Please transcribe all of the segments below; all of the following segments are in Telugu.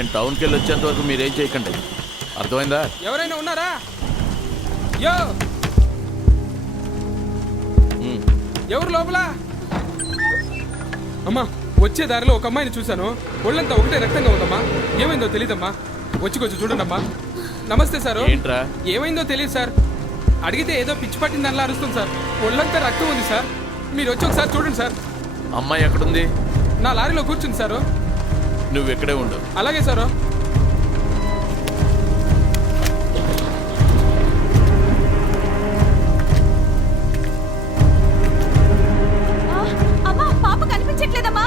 నేను టౌన్కి వెళ్ళి వచ్చేంత వరకు మీరేం చేయకండి, అర్థమైందా? ఎవరైనా ఉన్నారా? యో ఎవరు లోపల? అమ్మా, వచ్చే దారిలో ఒక అమ్మాయిని చూశాను. ఒళ్ళంతా ఒకటే రక్తంగా ఉందమ్మా. ఏమైందో తెలీదమ్మా. వచ్చి కొంచెం చూడండి అమ్మా. నమస్తే సార్. ఏంట్రా? ఏమైందో తెలియదు సార్. అడిగితే ఏదో పిచ్చి పట్టింది దానిలా అరుస్తుంది సార్. ఒళ్ళంతా రక్తం ఉంది సార్. మీరు వచ్చి ఒకసారి చూడండి సార్. అమ్మాయి ఎక్కడుంది? నా లారీలో కూర్చుంది సారు. నువ్వు ఎక్కడే ఉండు. అలాగే సారు. అమ్మా, పాప కనిపించట్లేదమ్మా.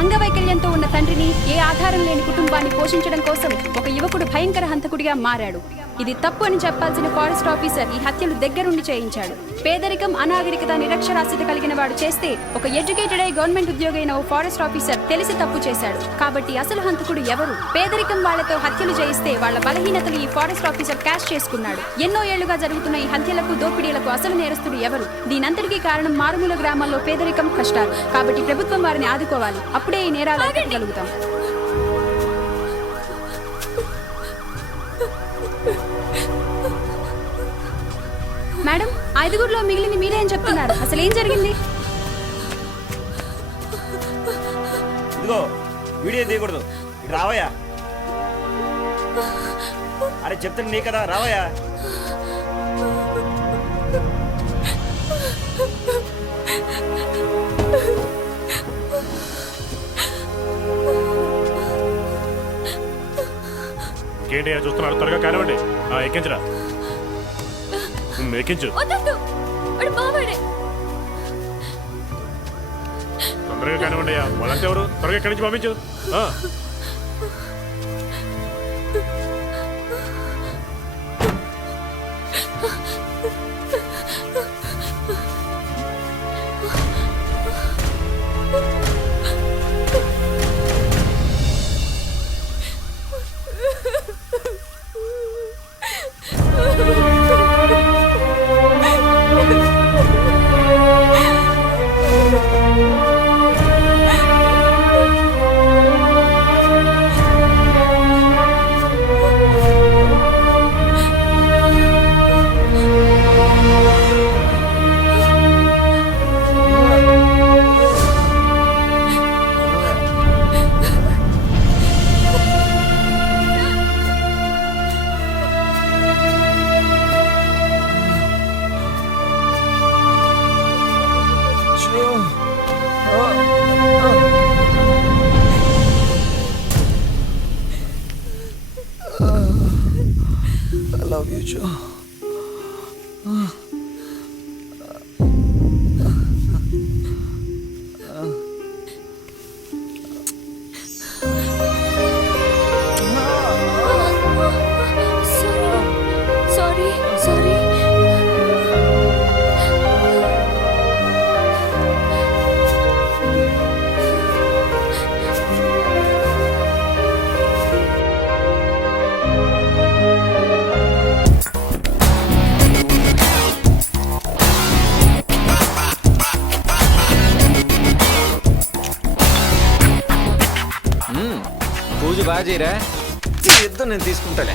అంగవైకల్యంతో ఉన్న తండ్రిని, ఏ ఆధారం లేని కుటుంబాన్ని పోషించడం కోసం ఒక యువకుడు భయంకర హంతకుడిగా మారాడు. ఇది తప్పు అని చెప్పాల్సిన ఫారెస్ట్ ఆఫీసర్ ఈ హత్యలు దగ్గరుండి చేయించాడు. పేదరికం, అనాగరికత, నిరక్షరాస్యత కలిగిన వాడు చేస్తే ఒక ఎడ్యుకేటెడ్ అయి గవర్నమెంట్ ఉద్యోగి అయిన ఓ ఫారెస్ట్ ఆఫీసర్ తెలిసి తప్పు చేశాడు. కాబట్టి అసలు హంతకుడు ఎవరు? పేదరికం వాళ్లతో హత్యలు చేయిస్తే వాళ్ల బలహీనతలు ఈ ఫారెస్ట్ ఆఫీసర్ క్యాష్ చేసుకున్నాడు. ఎన్నో ఏళ్లుగా జరుగుతున్న ఈ హత్యలకు, దోపిడీలకు అసలు నేరస్తుడు ఎవరు? దీనంతటికీ కారణం మారుమూల గ్రామాల్లో పేదరికం, కష్టాలు. కాబట్టి ప్రభుత్వం వారిని ఆదుకోవాలి. అప్పుడే ఈ నేరాలు అరికట్టగలుగుతాం. మేడం, 5గురిలో మిగిలింది మీరే అని చెప్తున్నారు. అసలు ఏం జరిగింది? ఇదిగో వీడియో తీయకూడదు. రావయ్యా. అరే చెప్తాను నీ కదా, రావయ్యా. ఏంటి చూస్తున్నారు? త్వరగా కానివ్వండి. ఎక్కించరా, ఎక్కించు. తొందరగా కానివ్వండి. వాళ్ళంతా ఎవరు? త్వరగా ఇక్కడి నుంచి పంపించు. I love you, Joe. Sorry sorry పూజ బాగా చేయరా ఇద్దరు నేను తీసుకుంటాలే